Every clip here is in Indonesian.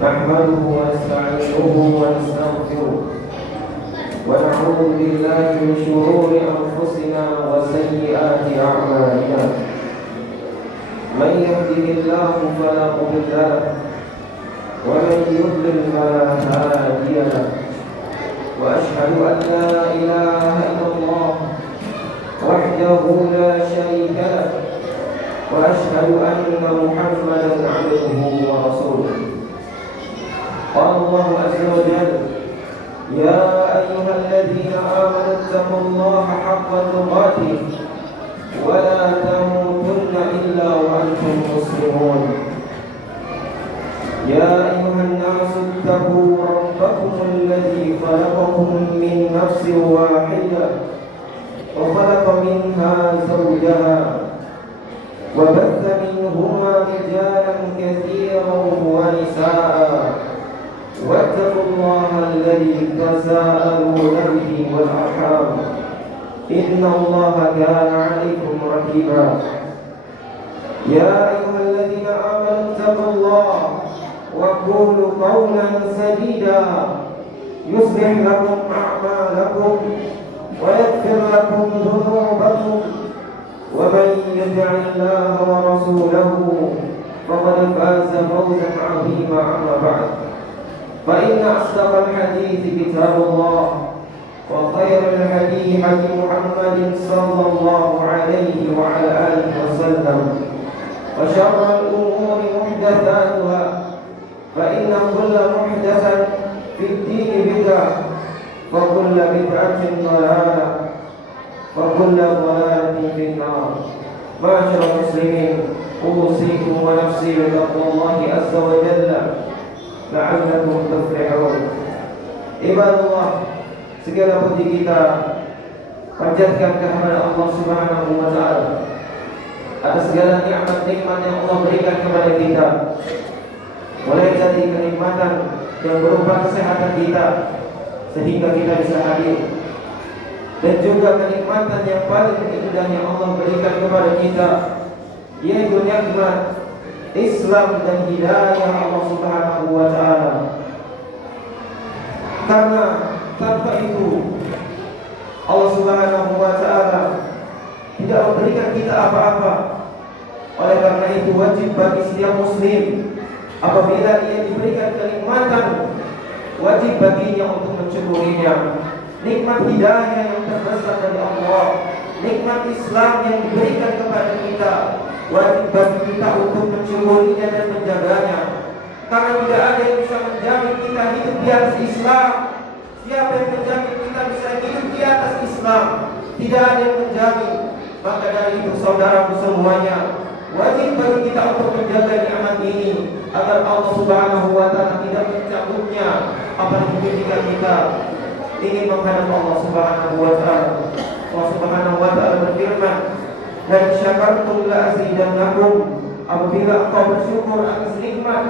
نحمده ونستعينه ونستغفره ونعوذ بالله من شرور أنفسنا وسيئات أعمالنا. من يهده الله فلا مضل له ومن يضلل فلا هادي له. وأشهد أن لا إله إلا الله وحده لا شريك له وأشهد أن محمدا عبده ورسوله. قال الله عز وجل: يا أيها الذين آمنوا اتقوا الله حق تقاته ولا تموتن إلا وأنتم مسلمون. يا أيها الناس اتقوا ربكم الذي خلقكم من نفس واحدة وخلق منها زوجها وبث منهما رجالا كثيرا ونساء واتقوا الله الذي تساءلون به والأرحام إن الله كان عليكم رقيبا. يا أيها الذين آمنوا اتقوا الله وقولوا قولا سديدا يصلح لكم أعمالكم ويغفر لكم ذنوبكم ومن يطع الله ورسوله فقد فاز فوزا عظيما. أما بعد، فإن أصدق الحديث كتاب الله وخير الهدي هدي محمد صلى الله عليه وعلى آله وسلم وشر الأمور محدثاتها فإن كل محدثة في الدين بدعة وكل بدعة ضلالة وكل ضلالة في النار. معاشر المسلمين، أوصيكم ونفسي بتقوى الله عز وجل لعلكم تفلحون. Ibadallah, segala puji kita panjatkan kehadirat Allah Subhanahu wa taala atas segala nikmat-nikmat yang Allah berikan kepada kita, mulai dari kenikmatan yang berupa kesehatan kita sehingga kita bisa hadir, dan juga kenikmatan yang paling indah yang Allah berikan kepada kita, yaitu nikmat Islam dan hidayah Allah Subhanahu wa taala. Karena tanpa itu Allah Subhanahu wa taala tidak memberikan kita apa-apa. Oleh karena itu wajib bagi setiap muslim apabila ia diberikan kenikmatan, wajib baginya untuk mensyukurinya. Nikmat hidayah yang terbesar dari Allah, nikmat Islam yang diberikan kepada kita, wajib bagi kita untuk mensyukurinya dan menjaganya. Karena tidak ada yang bisa menjamin kita hidup di atas Islam. Siapa yang menjamin kita bisa hidup di atas Islam? Tidak ada yang menjamin. Maka dari itu saudaraku semuanya, wajib bagi kita untuk menjaga nikmat ini agar Allah Subhanahu wa taala tidak mencabutnya apalagi jika kita ingin menghadap Allah Subhanahu wa taala. Allah Subhanahu wa taala berfirman, "Dan syakartum la azidannakum." Apabila engkau bersyukur atas nikmat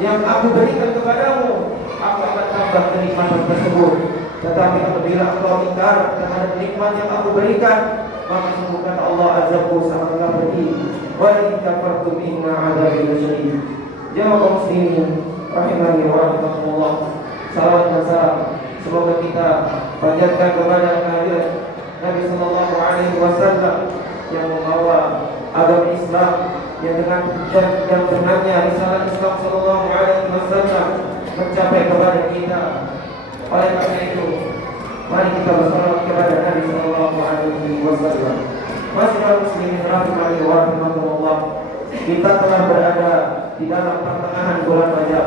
yang aku berikan kepadamu, aku akan tambah kenikmatan tersebut. Tetapi apabila engkau ingkar terhadap nikmat yang aku berikan, maka sungguh kata Allah, azabku sangatlah pedih. Wa in kafartum inna adzabi lasyadid. Jamaah muslimin rahimani wa rahimakumullah. Salawat dan salam semoga kita panjatkan kepada kehadirat Nabi sallallahu alaihi wasallam yang membawa agama Islam yang dengannya risalah Islam sallallahu alaihi wasallam mencapai kepada kita. Oleh karena itu, mari kita bersalawat kepada Nabi sallallahu alaihi wasallam. Masyaallah muslimin rahimani wa rahimakumullah. Kita telah berada di dalam pertengahan bulan Rajab,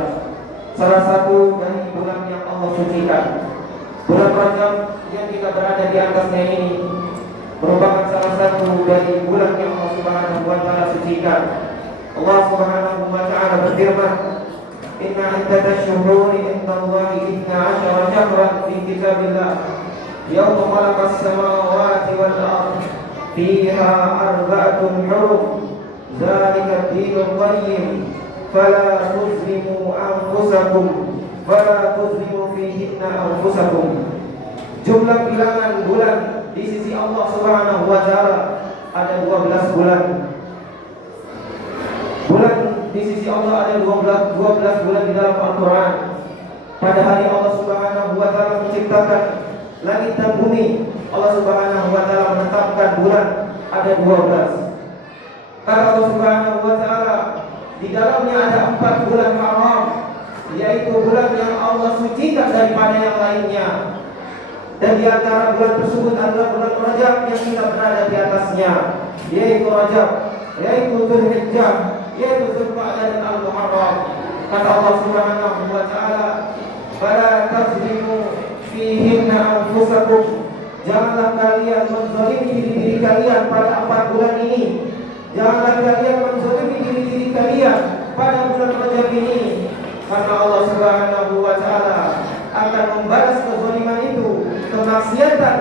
salah satu dari bulan yang Allah sucikan. Bulan Rajab yang kita berada di atasnya ini merupakan salah satu dari bulan yang Allah Subhanahu wa taala sucikan. Allah Subhanahu wa taala berfirman, "Inna iddatash shuhuri indallahi 12 syahran fi kitabillah yawma khalaqas samawati wal ardh fiha arba'atun hurum dzalika ad-dinul qayyim fala tuzlimu anfusakum fala tuzlimu fihinna anfusakum." Jumlah bilangan bulan di sisi Allah Subhanahu wa taala ada 12 bulan. Bulan di sisi Allah ada 12 bulan di dalam Al-Quran. Pada hari Allah Subhanahu wa Ta'ala menciptakan langit dan bumi, Allah Subhanahu wa Ta'ala menetapkan bulan ada 12. Kata Allah Subhanahu wa Ta'ala, di dalamnya ada 4 bulan haram, yaitu bulan yang Allah sucikan daripada yang lainnya. Dan di antara bulan tersebut adalah bulan Rajab yang kita berada di atasnya, yaitu Rajab, yaitu Dzulhijjah, yaitu Dzulqa'dah dan Al-Muharram. Kata Allah Subhanahu wa Ta'ala, "Fala tazlimu fihinna anfusakum." Janganlah kalian menzalimi diri kalian pada 4 bulan ini. Janganlah kalian menzalimi diri kalian pada bulan Rajab ini, karena Allah Subhanahu wa Ta'ala akan membalas kezaliman itu. Kemaksiatan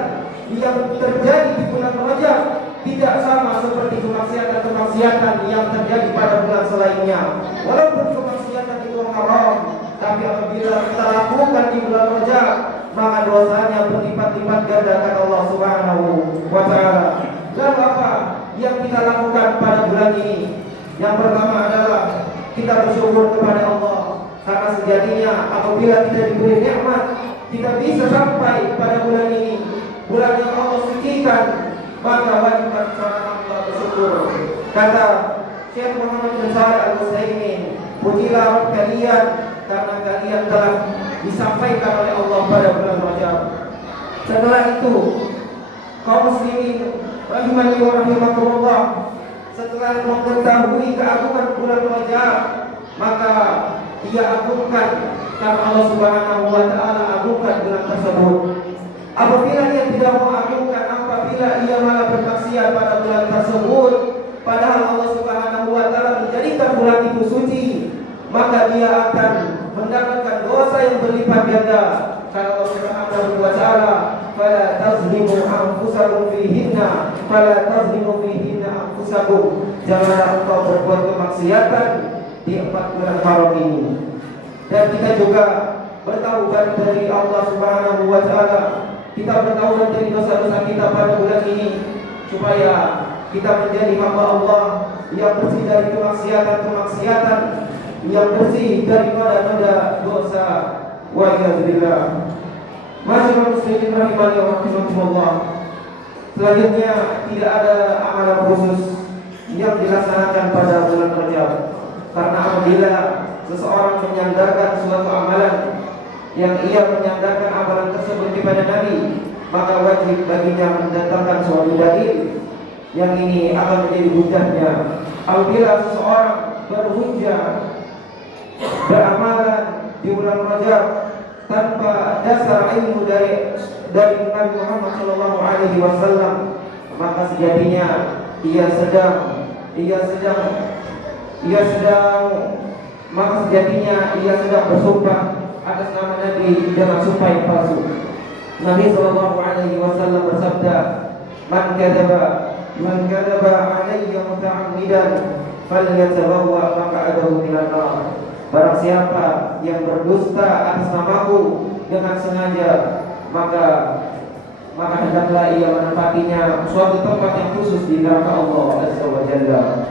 yang terjadi di bulan Rajab tidak sama seperti kemaksiatan yang terjadi pada bulan selainnya. Walaupun kemaksiatan itu haram, tapi apabila kita lakukan di bulan Rajab, maka dosanya berlipat-lipat ganda, kata Allah Subhanahu wa Ta'ala. Lalu apa yang kita lakukan pada bulan ini? Yang pertama adalah kita bersyukur kepada Allah, karena sejatinya apabila kita diberi nikmat, kita bisa sampai pada bulan ini, bulan yang Allah sucikan, maka wajib kita bersyukur. Kata Syekh Muhammad bin Shalih Al-Utsaimin, pujilah Rabb kalian karena kalian telah disampaikan oleh Allah pada bulan Rajab. Setelah itu, kaum muslimin rahimani wa rahimakumullah, setelah mengetahui keagungan bulan Rajab, maka dia agungkan, karena Allah Subhanahu wa Ta'ala agungkan bulan tersebut. Apabila ia tidak mau agungkan, apabila ia malah bermaksiat pada bulan tersebut, padahal Allah Subhanahu wa Ta'ala menjadikan bulan itu suci, maka dia akan mendapatkan dosa yang berlipat ganda. Karena Allah Subhanahu wa Ta'ala, "Fala tazlimu anfusakum fihinna, fala tazlimu fihinna anfusakum." Janganlah engkau berbuat kemaksiatan di 4 bulan haram ini. Dan kita juga bertaubat dari Allah Subhanahu wa Ta'ala. Kita bertaubat dari dosa-dosa kita pada bulan ini, supaya kita menjadi hamba Allah yang bersih dari kemaksiatan, yang bersih dari noda-noda dosa. Wa iyyazubillah. Masyaallah muslimin rahimani wa rahimakumullah. Selanjutnya, tidak ada amalan khusus yang dilaksanakan pada bulan Rajab. Karena apabila seseorang menyandarkan suatu amalan yang ia menyandarkan amalan tersebut kepada Nabi, maka wajib baginya mendatangkan suatu dalil yang ini akan menjadi hujahnya. Apabila seseorang berhujjah beramalan di bulan Rajab tanpa dasar ilmu dari Nabi Muhammad SAW, maka sejatinya ia sedang bersumpah atas nama Nabi dengan sumpah yang palsu. Nabi SAW bersabda, Man kadzaba alayya muta'ammidan falyatabawwa maq'adahu minan nar." Barang siapa yang berdusta atas namaku dengan sengaja, maka hendaklah ia menempatinya suatu tempat yang khusus di neraka Allah Azza wa Jalla.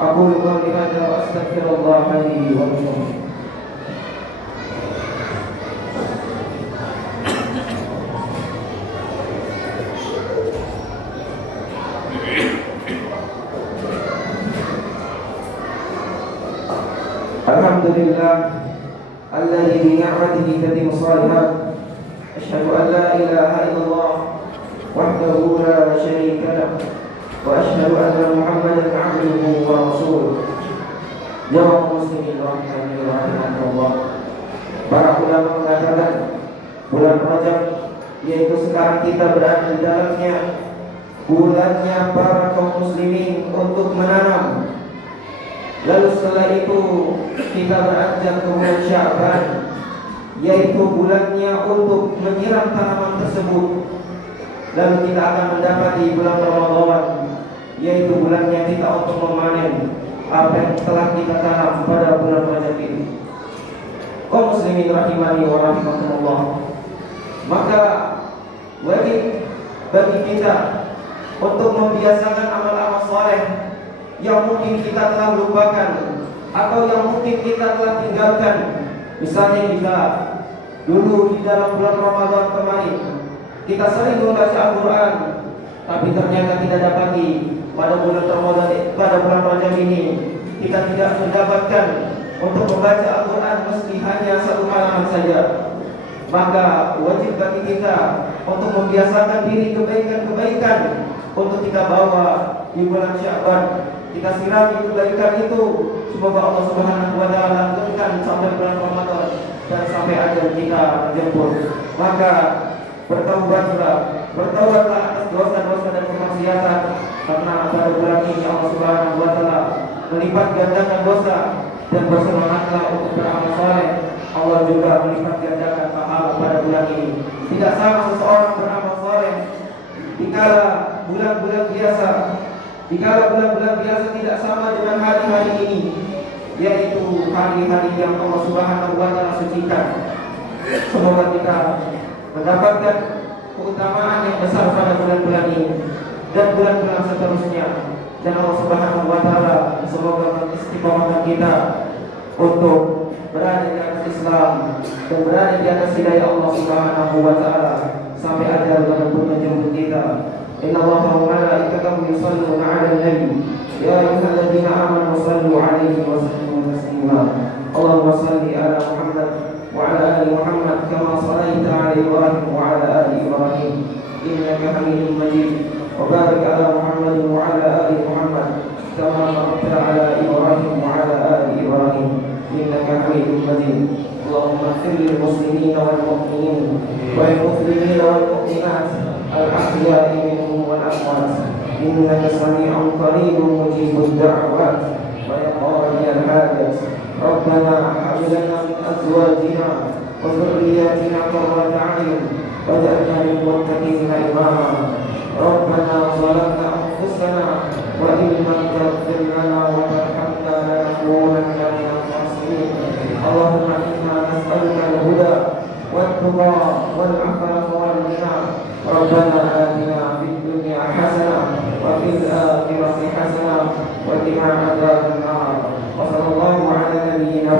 Aqulu qawli hadza wa astaghfirullah li wa lakum. Alhamdulillah alladzi bi ni'matihi tatimmu shalihat. Asyhadu an la ilaha illallah wahdahu la syarika lah wa asyhadu anna Muhammadan 'abduhu wa rasuluh. Jamaah muslimin rahimani wa rahimakumullah. Para ulama mengatakan bulan Rajab, yaitu sekarang kita berada di dalamnya, bulannya para kaum muslimin untuk menanam. Lalu setelah itu kita beranjak ke bulan Sya'ban, yaitu bulannya untuk menyiram tanaman tersebut. Lalu kita akan mendapati bulan Ramadan, yaitu bulannya kita untuk memanen apa yang telah kita tanam pada bulan Rajab ini. Kaum muslimin rahimani wa rahimakumullah, maka wajib bagi kita untuk membiasakan amal-amal saleh yang mungkin kita telah lupakan atau yang mungkin kita telah tinggalkan. Misalnya kita dulu di dalam bulan Ramadan kemarin kita sering membaca Al-Quran, tapi ternyata tidak dapati pada bulan Ramadan, pada bulan Rajab ini kita tidak mendapatkan untuk membaca Al-Quran meski hanya satu halaman saja. Maka wajib bagi kita untuk membiasakan diri kebaikan-kebaikan untuk kita bawa di bulan Sya'ban. Kita sirami kebaikan itu. Semoga Allah Subhanahu wa taala langgengkan sampai bulan Ramadan dan sampai ajal kita menjemput. Maka bertaubatlah atas dosa-dosa dan kemaksiatan, karena pada bulan ini Allah Subhanahu wa taala melipat gandakan dosa, dan bersemangatlah untuk beramal saleh. Allah juga melipat gandakan pahala pada bulan ini. Tidak sama seseorang beramal saleh dikala bulan-bulan biasa. Dikala bulan-bulan biasa tidak sama dengan hari-hari ini, yaitu hari-hari yang Allah Subhanahu wa taala sucikan. Semoga kita mendapatkan keutamaan yang besar pada bulan-bulan ini dan bulan-bulan seterusnya. Dan Allah Subhanahu wa taala semoga mengistiqomahkan kita untuk berada di atas Islam dan berada di atas hidayah Allah Subhanahu wa taala sampai ajal menjemput kita. Inna Allaha wa malaikatahu yusalluna 'alan nabi ya ayyuhalladzina amanu sallu 'alaihi wa sallimu taslima. Allahumma salli ala Muhammad wa ala ali Muhammad kama shallaita 'ala Ibrahim wa ala ali Ibrahim innaka Hamidum Majid. Wa barik ala Muhammad wa ala ali Muhammad kama barakta 'ala Ibrahim wa ala ali Ibrahim innaka Hamidum Majid. Allahumma ighfir lil muslimin wal mu'minin wal muslimin wal mu'minat al-ahya'i minhum wal amwat innaka sami'un qaribun mujibud da'wat wa yaqadiyal hajat. Rabbana hab lana min azwajina wa dhurriyyatina qurrata a'yun waj'alna lil muttaqina imama. Rabbana zalamna anfusana wa in lam taghfir lana wa tarhamna lanakunanna minal khasirin. Allahumma inna nas'aluka al-huda wat-tuqa wal-'afafa wal-ghina. Rabbana atina fid dunya hasanah wa fil akhirati hasanah wa qina adzabannar. Wa sallallahu ala nabiyyina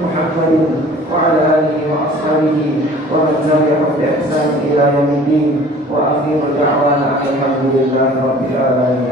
Muhammadin wa ala alihi wa ashabihi wa man tabi'ahum bi ihsan ila yaumiddin. Wa akhiru da'wana alhamdulillahi rabbil alamin.